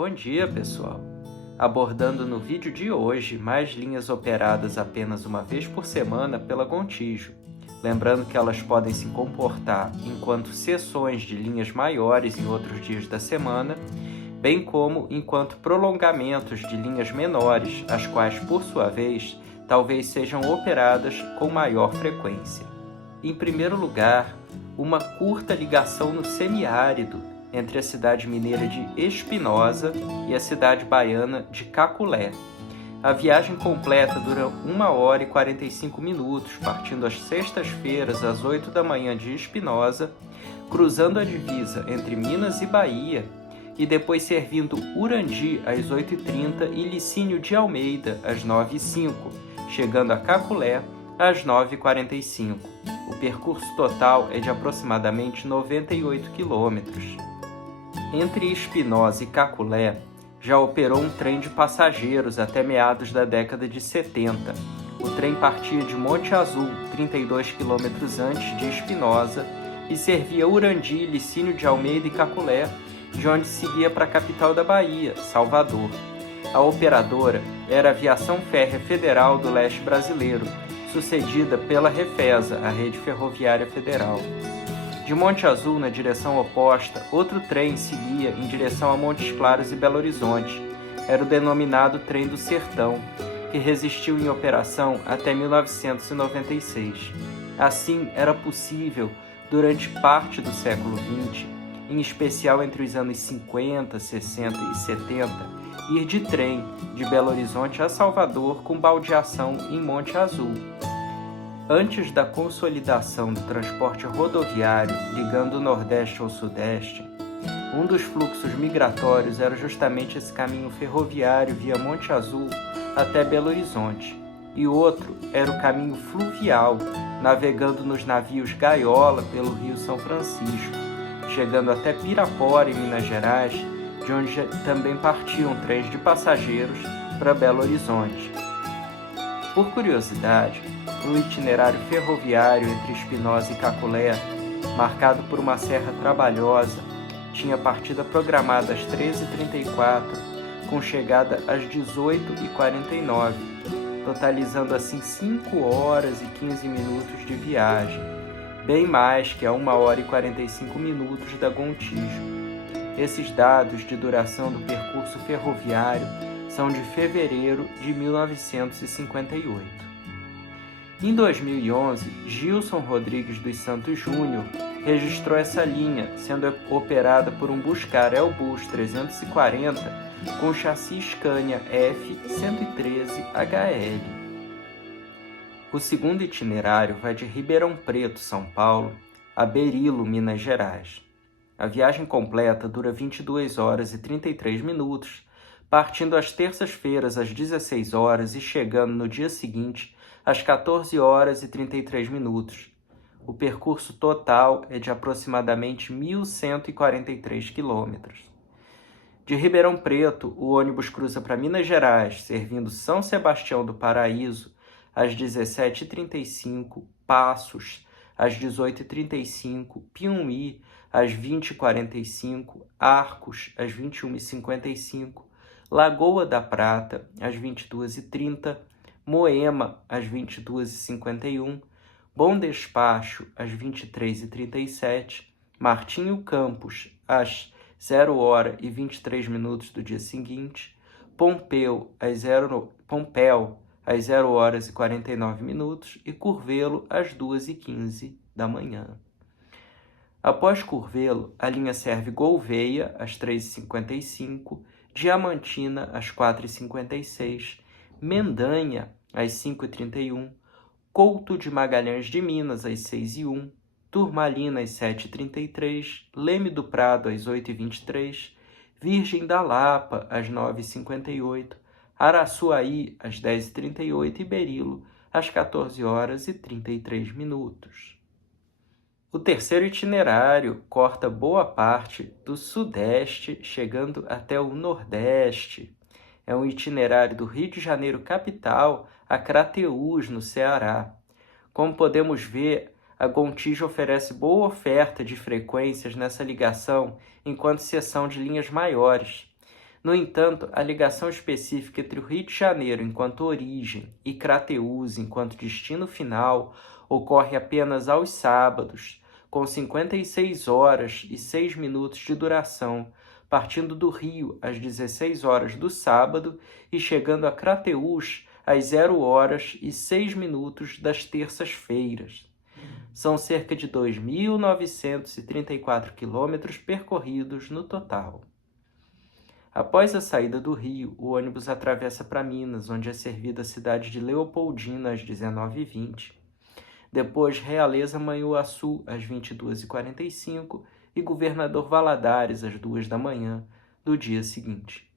Bom dia, pessoal! Abordando no vídeo de hoje mais linhas operadas apenas uma vez por semana pela Gontijo, lembrando que elas podem se comportar enquanto seções de linhas maiores em outros dias da semana, bem como enquanto prolongamentos de linhas menores, as quais, por sua vez, talvez sejam operadas com maior frequência. Em primeiro lugar, uma curta ligação no semiárido entre a cidade mineira de Espinosa e a cidade baiana de Caculé. A viagem completa dura 1 hora e 45 minutos, partindo às sextas-feiras às 8 da manhã de Espinosa, cruzando a divisa entre Minas e Bahia, e depois servindo Urandi às 8h30 e Licínio de Almeida às 9h05, chegando a Caculé às 9h45. O percurso total é de aproximadamente 98 quilômetros. Entre Espinosa e Caculé, já operou um trem de passageiros até meados da década de 70. O trem partia de Monte Azul, 32 quilômetros antes de Espinosa, e servia Urandi, Licínio de Almeida e Caculé, de onde seguia para a capital da Bahia, Salvador. A operadora era a Aviação Férrea Federal do Leste Brasileiro, sucedida pela Refesa, a Rede Ferroviária Federal. De Monte Azul, na direção oposta, outro trem seguia em direção a Montes Claros e Belo Horizonte. Era o denominado Trem do Sertão, que resistiu em operação até 1996. Assim, era possível, durante parte do século XX, em especial entre os anos 50, 60 e 70, ir de trem de Belo Horizonte a Salvador com baldeação em Monte Azul. Antes da consolidação do transporte rodoviário ligando o Nordeste ao Sudeste, um dos fluxos migratórios era justamente esse caminho ferroviário via Monte Azul até Belo Horizonte, e outro era o caminho fluvial, navegando nos navios Gaiola pelo Rio São Francisco, chegando até Pirapora, em Minas Gerais, de onde também partiam trens de passageiros para Belo Horizonte. Por curiosidade, o itinerário ferroviário entre Espinosa e Caculé, marcado por uma serra trabalhosa, tinha partida programada às 13h34, com chegada às 18h49, totalizando assim 5 horas e 15 minutos de viagem, bem mais que a 1 hora e 45 minutos da Gontijo. Esses dados de duração do percurso ferroviário são de fevereiro de 1958. Em 2011, Gilson Rodrigues dos Santos Júnior registrou essa linha, sendo operada por um Buscar Elbus 340 com chassi Scania F113HL. O segundo itinerário vai de Ribeirão Preto, São Paulo, a Berilo, Minas Gerais. A viagem completa dura 22 horas e 33 minutos, partindo às terças-feiras às 16 horas e chegando no dia seguinte às 14 horas e 33 minutos. O percurso total é de aproximadamente 1.143 quilômetros. De Ribeirão Preto, o ônibus cruza para Minas Gerais, servindo São Sebastião do Paraíso às 17h35, Passos às 18h35, Piumhi às 20h45, Arcos às 21h55, Lagoa da Prata às 22h30, Moema, às 22h51, Bom Despacho, às 23h37, Martinho Campos, às 0 hora e 23 minutos do dia seguinte, Pompéu, às 0 horas e 49 minutos e Curvelo, às 2h15 da manhã. Após Curvelo, a linha serve Gouvêia, às 3h55, Diamantina, às 4h56, Mendanha, às 5h31, Couto de Magalhães de Minas, às 6h01, Turmalina, às 7h33, Leme do Prado, às 8h23, Virgem da Lapa, às 9h58, Araçuaí, às 10h38 e Berilo, às 14 horas e 33 minutos. O terceiro itinerário corta boa parte do Sudeste, chegando até o Nordeste. É um itinerário do Rio de Janeiro capital a Crateús, no Ceará. Como podemos ver, a Gontijo oferece boa oferta de frequências nessa ligação enquanto seção de linhas maiores. No entanto, a ligação específica entre o Rio de Janeiro enquanto origem e Crateús enquanto destino final ocorre apenas aos sábados, com 56 horas e 6 minutos de duração, partindo do Rio às 16 horas do sábado e chegando a Crateús às 0 horas e 6 minutos das terças-feiras. São cerca de 2.934 quilômetros percorridos no total. Após a saída do Rio, o ônibus atravessa para Minas, onde é servida a cidade de Leopoldina às 19h20. Depois, Realeza Manhuaçu às 22h45 e Governador Valadares às 2 da manhã do dia seguinte.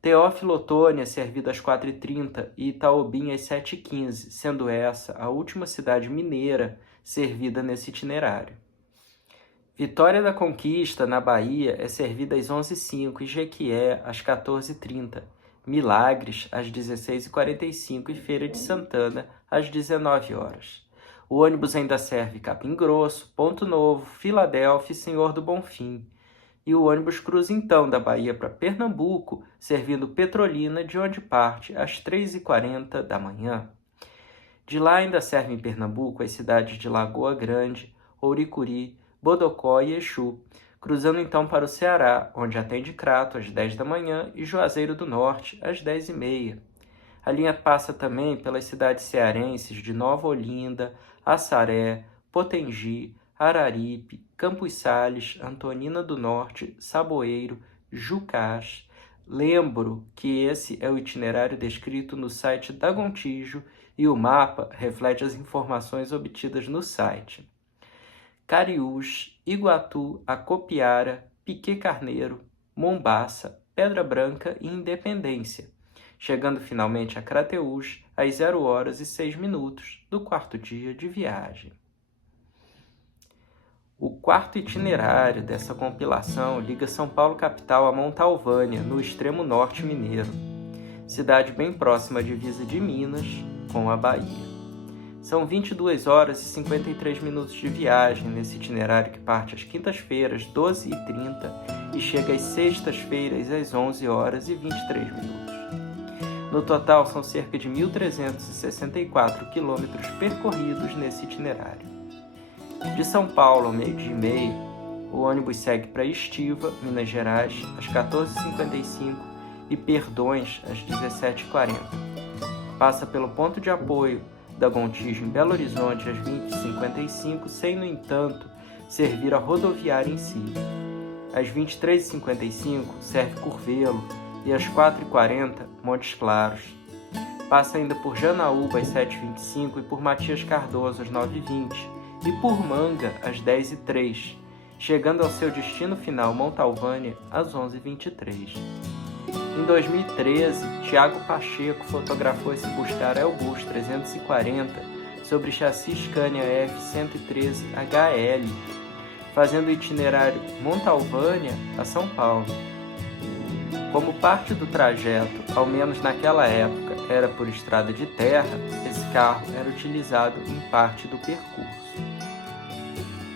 Teófilo Otoni é servido às 4h30 e Itaobim às 7h15, sendo essa a última cidade mineira servida nesse itinerário. Vitória da Conquista, na Bahia, é servida às 11h05 e Jequié às 14h30, Milagres às 16h45 e Feira de Santana às 19 horas. O ônibus ainda serve Capim Grosso, Ponto Novo, Filadélfia e Senhor do Bonfim. E o ônibus cruza então da Bahia para Pernambuco, servindo Petrolina, de onde parte às 3h40 da manhã. De lá ainda serve em Pernambuco as cidades de Lagoa Grande, Ouricuri, Bodocó e Exu, cruzando então para o Ceará, onde atende Crato às 10 da manhã e Juazeiro do Norte às 10h30. A linha passa também pelas cidades cearenses de Nova Olinda, Assaré, Potengi, Araripe, Campos Sales, Antonina do Norte, Saboeiro, Jucás. Lembro que esse é o itinerário descrito no site da Gontijo e o mapa reflete as informações obtidas no site. Cariús, Iguatu, Acopiara, Piquet Carneiro, Mombaça, Pedra Branca e Independência, chegando finalmente a Crateús às 0 horas e 6 minutos do quarto dia de viagem. O quarto itinerário dessa compilação liga São Paulo capital a Montalvânia, no extremo norte mineiro, cidade bem próxima à divisa de Minas com a Bahia. São 22 horas e 53 minutos de viagem nesse itinerário que parte às quintas-feiras, 12h30, e chega às sextas-feiras, às 11 horas e 23 minutos. No total, são cerca de 1.364 quilômetros percorridos nesse itinerário. De São Paulo ao meio-dia e meio, o ônibus segue para Estiva, Minas Gerais, às 14h55 e Perdões, às 17h40. Passa pelo ponto de apoio da Gontijo em Belo Horizonte às 20h55, sem, no entanto, servir a rodoviária em si. Às 23h55, serve Curvelo e às 4h40, Montes Claros. Passa ainda por Janaúba às 7h25 e por Matias Cardoso às 9h20 e por Manga às 10h03, chegando ao seu destino final, Montalvânia, às 11h23. Em 2013, Tiago Pacheco fotografou esse Buscar Elbus 340 sobre chassi Scania F-113 HL, fazendo o itinerário Montalvânia a São Paulo. Como parte do trajeto, ao menos naquela época, era por estrada de terra, esse carro era utilizado em parte do percurso.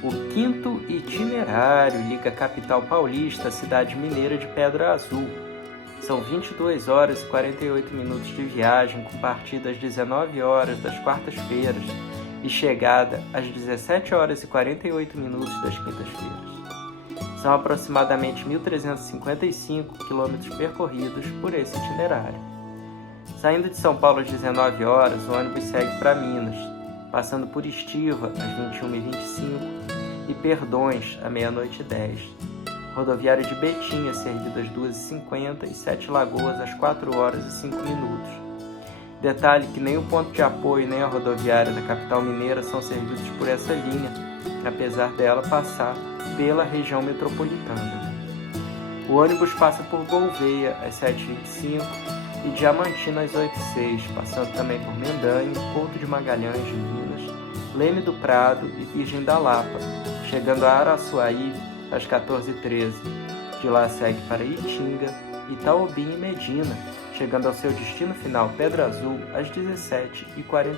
O quinto itinerário liga a capital paulista à cidade mineira de Pedra Azul. São 22 horas e 48 minutos de viagem, com partida às 19 horas das quartas-feiras e chegada às 17 horas e 48 minutos das quintas-feiras. São aproximadamente 1.355 quilômetros percorridos por esse itinerário. Saindo de São Paulo às 19 horas, o ônibus segue para Minas, passando por Estiva às 21h25 e Perdões à meia-noite e 10. Rodoviária de Betim é servida às 2h50 e Sete Lagoas às 4 horas e 5 minutos. Detalhe que nem o ponto de apoio nem a rodoviária da capital mineira são servidos por essa linha, apesar dela passar pela região metropolitana. O ônibus passa por Gouveia às 7h25 e Diamantina às 8h06, passando também por Mendanha, Porto de Magalhães de Minas, Leme do Prado e Virgem da Lapa, chegando a Araçuaí às 14h13. De lá segue para Itinga, Itaobim e Medina, chegando ao seu destino final Pedra Azul às 17h48.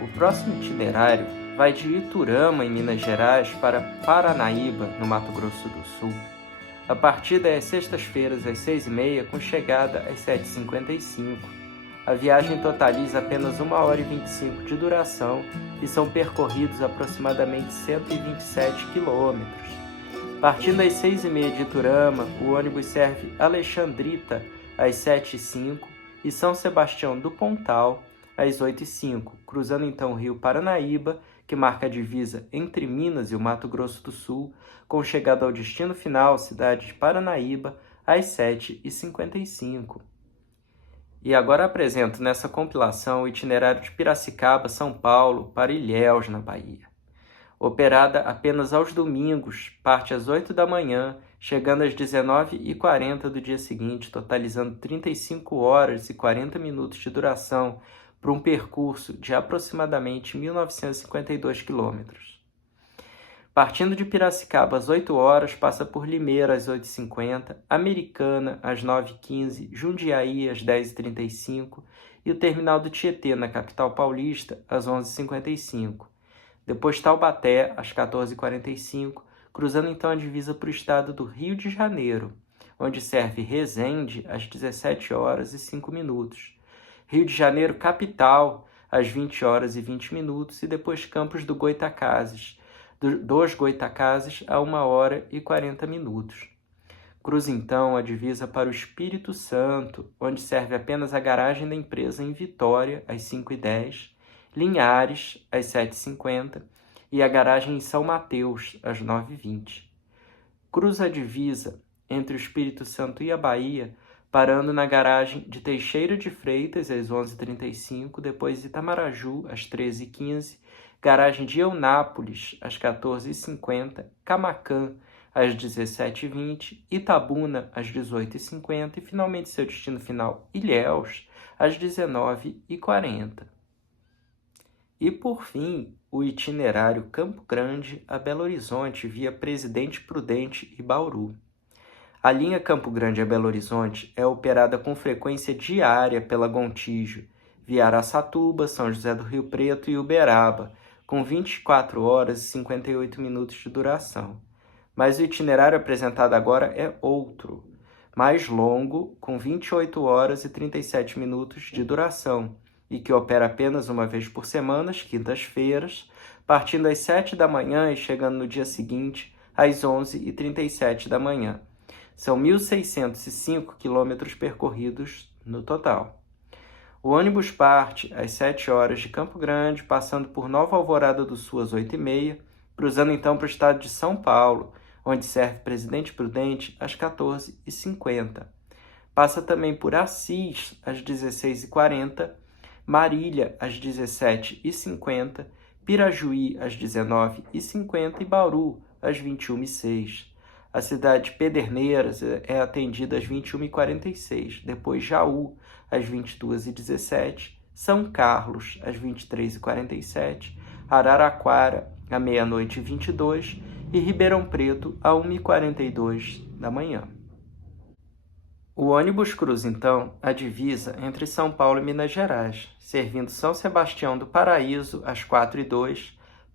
O próximo itinerário vai de Iturama, em Minas Gerais, para Paranaíba, no Mato Grosso do Sul. A partida é às sextas-feiras às 6h30, com chegada às 7h55. A viagem totaliza apenas 1h25 de duração e são percorridos aproximadamente 127 quilômetros. Partindo às 6h30 de Iturama, o ônibus serve Alexandrita às 7h05 e São Sebastião do Pontal às 8h05, cruzando então o rio Paranaíba, que marca a divisa entre Minas e o Mato Grosso do Sul, com chegada ao destino final, cidade de Paranaíba, às 7h55. E agora apresento nessa compilação o itinerário de Piracicaba, São Paulo, para Ilhéus, na Bahia. Operada apenas aos domingos, parte às 8 da manhã, chegando às 19h40 do dia seguinte, totalizando 35 horas e 40 minutos de duração, para um percurso de aproximadamente 1.952 quilômetros. Partindo de Piracicaba às 8 horas, passa por Limeira às 8h50, Americana às 9h15, Jundiaí às 10h35 e o terminal do Tietê, na capital paulista, às 11h55. Depois Taubaté às 14h45, cruzando então a divisa para o estado do Rio de Janeiro, onde serve Resende às 17h05. Rio de Janeiro, capital, às 20h20 e depois Campos do Goytacazes, dos Goytacazes a 1h40. Cruza então a divisa para o Espírito Santo, onde serve apenas a garagem da empresa em Vitória, às 5h10, Linhares, às 7h50 e a garagem em São Mateus, às 9h20. Cruza a divisa entre o Espírito Santo e a Bahia, parando na garagem de Teixeira de Freitas, às 11h35, depois Itamaraju, às 13h15, garagem de Eunápolis, às 14h50, Camaquã, às 17h20, Itabuna, às 18h50 e, finalmente, seu destino final, Ilhéus, às 19h40. E, por fim, o itinerário Campo Grande a Belo Horizonte, via Presidente Prudente e Bauru. A linha Campo Grande a Belo Horizonte é operada com frequência diária pela Gontijo, via Araçatuba, São José do Rio Preto e Uberaba, com 24 horas e 58 minutos de duração. Mas o itinerário apresentado agora é outro, mais longo, com 28 horas e 37 minutos de duração, e que opera apenas uma vez por semana, às quintas-feiras, partindo às 7 da manhã e chegando no dia seguinte, às 11h37 da manhã. São 1.605 quilômetros percorridos no total. O ônibus parte às 7 horas de Campo Grande, passando por Nova Alvorada do Sul às 8h30, cruzando então para o estado de São Paulo, onde serve Presidente Prudente às 14h50. Passa também por Assis às 16h40, Marília às 17h50, Pirajuí às 19h50 e Bauru às 21h06. A cidade de Pederneiras é atendida às 21h46, depois Jaú às 22h17, São Carlos às 23h47, Araraquara à 00h22 e Ribeirão Preto à 1h42 da manhã. O ônibus cruza então a divisa entre São Paulo e Minas Gerais, servindo São Sebastião do Paraíso às 4h02,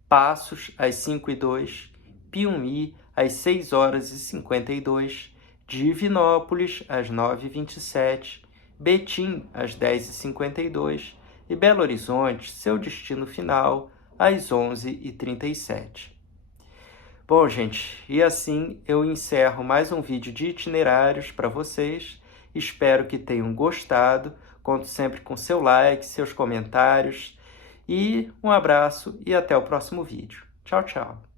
Passos às 5h02, Piumhi às 6h52, Divinópolis às 9h27, Betim às 10h52 e Belo Horizonte, seu destino final, às 11h37. Bom, gente, e assim eu encerro mais um vídeo de itinerários para vocês. Espero que tenham gostado. Conto sempre com seu like, seus comentários. E um abraço e até o próximo vídeo. Tchau, tchau.